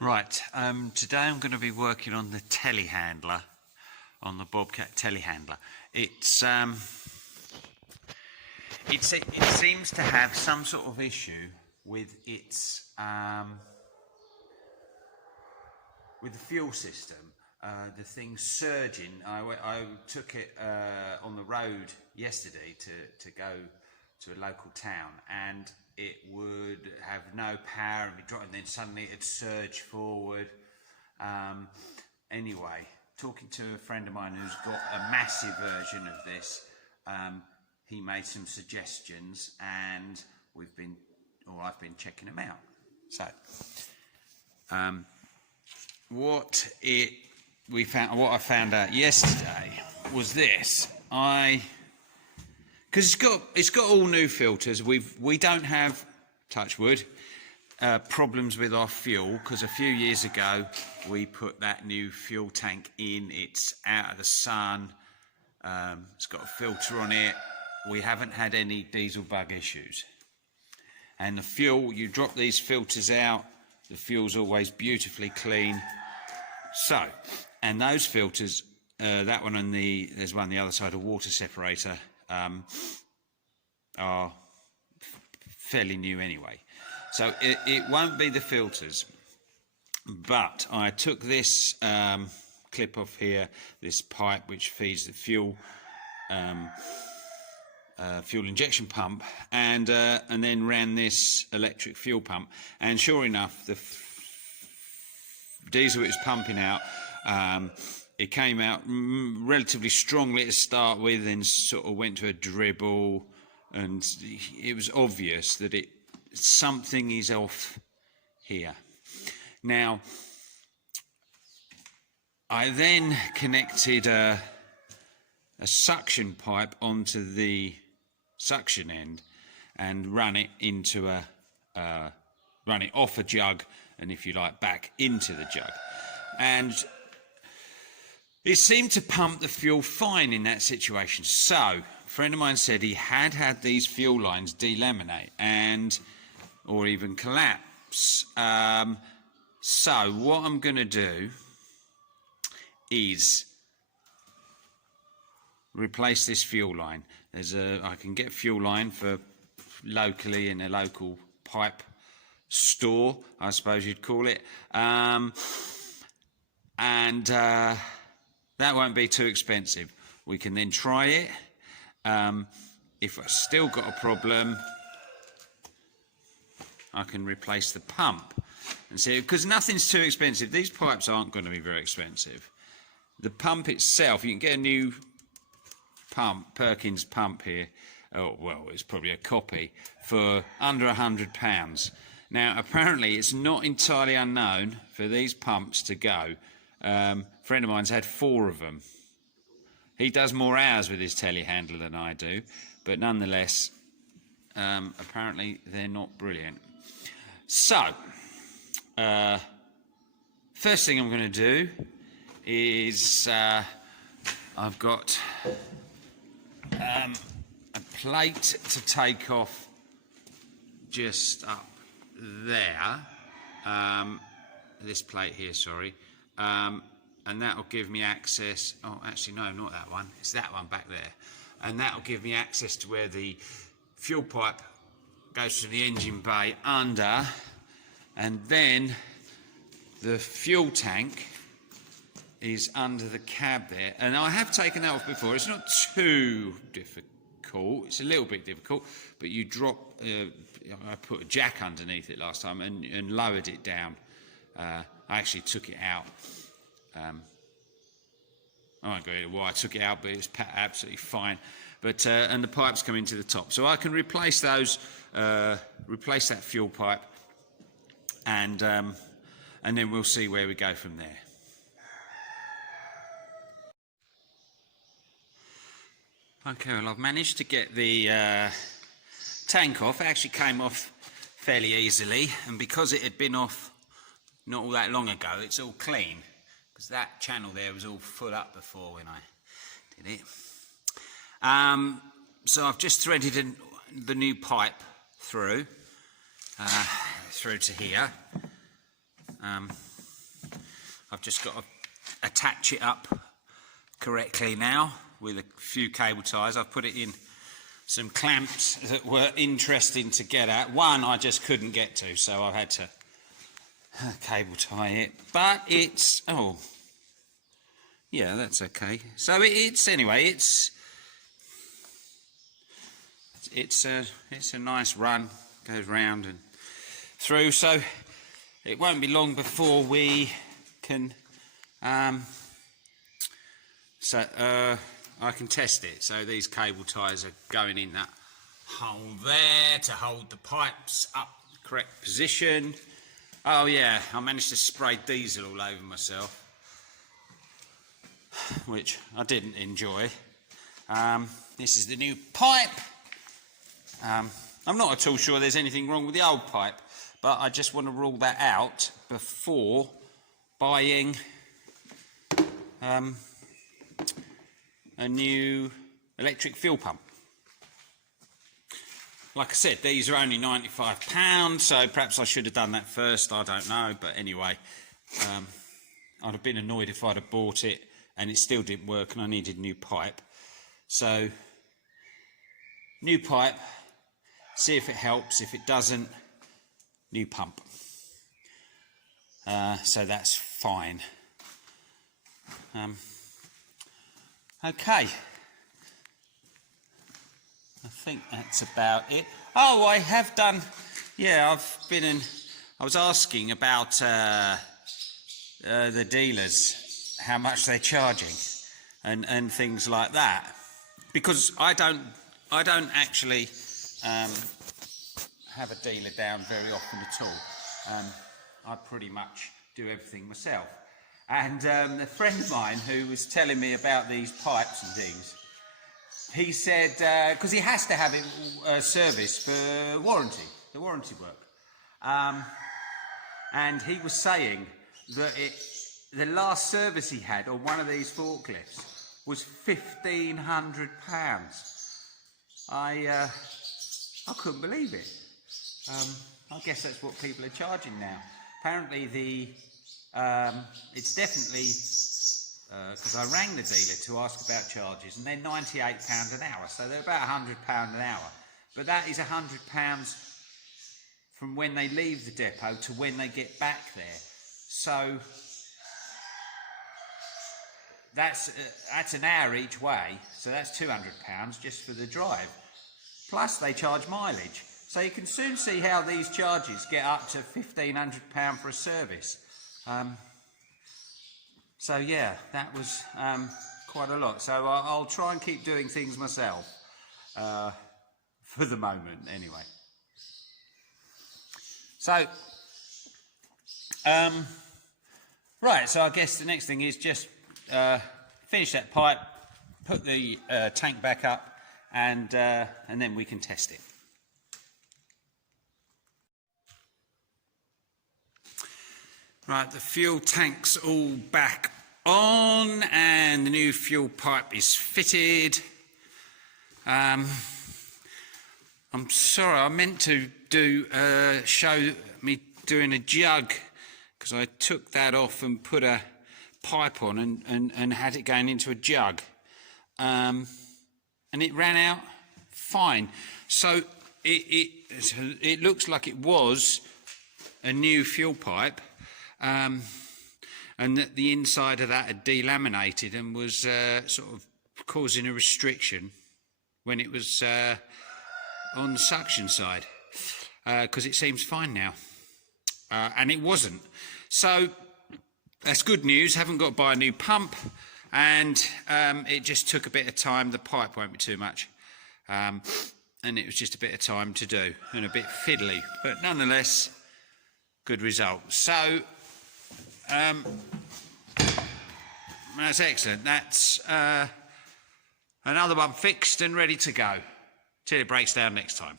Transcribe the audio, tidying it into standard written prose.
Right, today I'm going to be working on the Telehandler, on the Bobcat Telehandler. It seems to have some sort of issue with its with the fuel system. The thing's surging. I took it on the road yesterday to go to a local town, and it would have no power and be dropping, and then suddenly it'd surge forward. Anyway, talking to a friend of mine who's got a massive version of this, he made some suggestions, and I've been checking them out. So, what I found out yesterday was this. Because it's got all new filters. We don't have, touch wood, problems with our fuel, because a few years ago we put that new fuel tank in. It's out of the sun. It's got a filter on it. We haven't had any diesel bug issues. And the fuel, you drop these filters out, the fuel's always beautifully clean. So, and those filters, that one and there's one on the other side, a water separator, are fairly new anyway. So it won't be the filters. But I took this clip off here, this pipe which feeds the fuel injection pump, and then ran this electric fuel pump, and sure enough, the diesel it was pumping out, it came out relatively strongly to start with, then sort of went to a dribble, and it was obvious that something is off here. Now, I then connected a suction pipe onto the suction end and run it into run it off a jug, and if you like, back into the jug. And it seemed to pump the fuel fine in that situation. So, a friend of mine said he had these fuel lines delaminate or even collapse. So, what I'm going to do is replace this fuel line. I can get fuel line for locally in a local pipe store, I suppose you'd call it, and that won't be too expensive. We can then try it. If I've still got a problem, I can replace the pump and see, because nothing's too expensive. These pipes aren't going to be very expensive. The pump itself, you can get a new pump, Perkins pump here. Oh, well, it's probably a copy for under £100. Now, apparently, it's not entirely unknown for these pumps to go. A friend of mine's had 4 of them. He does more hours with his telehandler than I do, but nonetheless, apparently they're not brilliant. So, first thing I'm going to do is I've got a plate to take off just up there, this plate here, sorry, and that will give me access. Oh, actually no, not that one, it's that one back there, and that will give me access to where the fuel pipe goes to the engine bay under, and then the fuel tank is under the cab there. And I have taken that off before. It's not too difficult. It's a little bit difficult, but you drop, I put a jack underneath it last time and lowered it down. I actually took it out. I won't go into why I took it out, but it's absolutely fine. But and the pipes come into the top, so I can replace those, replace that fuel pipe, and then we'll see where we go from there. Okay, well, I've managed to get the tank off. It actually came off fairly easily, and because it had been off not all that long ago, it's all clean, because that channel there was all full up before when I did it. So I've just threaded the new pipe through to here. I've just got to attach it up correctly now with a few cable ties. I've put it in some clamps that were interesting to get at. One I just couldn't get to, so I had to cable tie it. But it's, oh, yeah, that's okay. So anyway, it's a nice run, goes round and through. So it won't be long before we can, I can test it. So these cable ties are going in that hole there to hold the pipes up the correct position. Oh yeah, I managed to spray diesel all over myself, which I didn't enjoy. This is the new pipe. I'm not at all sure there's anything wrong with the old pipe, but I just want to rule that out before buying a new electric fuel pump. Like I said, these are only £95, so perhaps I should have done that first, I don't know, but anyway, I'd have been annoyed if I'd have bought it and it still didn't work and I needed a new pipe. So, new pipe, see if it helps. If it doesn't, new pump. So that's fine. Okay. I think that's about it. Oh, I have done, yeah, I was asking about the dealers, how much they're charging and things like that. Because I don't actually have a dealer down very often at all. I pretty much do everything myself. And a friend of mine who was telling me about these pipes and things, he said, because he has to have it serviced for warranty, the warranty work. And he was saying that the last service he had on one of these forklifts was £1,500. I couldn't believe it. I guess that's what people are charging now. Apparently it's definitely, because I rang the dealer to ask about charges, and they're £98 an hour, so they're about £100 an hour. But that is £100 from when they leave the depot to when they get back there. So that's an hour each way, so that's £200 just for the drive. Plus they charge mileage. So you can soon see how these charges get up to £1,500 for a service. So yeah, that was quite a lot. So I'll try and keep doing things myself, for the moment anyway. So, right, so I guess the next thing is just finish that pipe, put the tank back up, and then we can test it. Right, the fuel tank's all back on and the new fuel pipe is fitted. I'm sorry, I meant to show me doing a jug, because I took that off and put a pipe on and had it going into a jug. And it ran out fine. So it looks like it was a new fuel pipe. And that the inside of that had delaminated and was sort of causing a restriction when it was on the suction side, because it seems fine now, and it wasn't. So that's good news. Haven't got to buy a new pump, and it just took a bit of time. The pipe won't be too much, and it was just a bit of time to do and a bit fiddly, but nonetheless good result. So that's excellent. That's another one fixed and ready to go till it breaks down next time.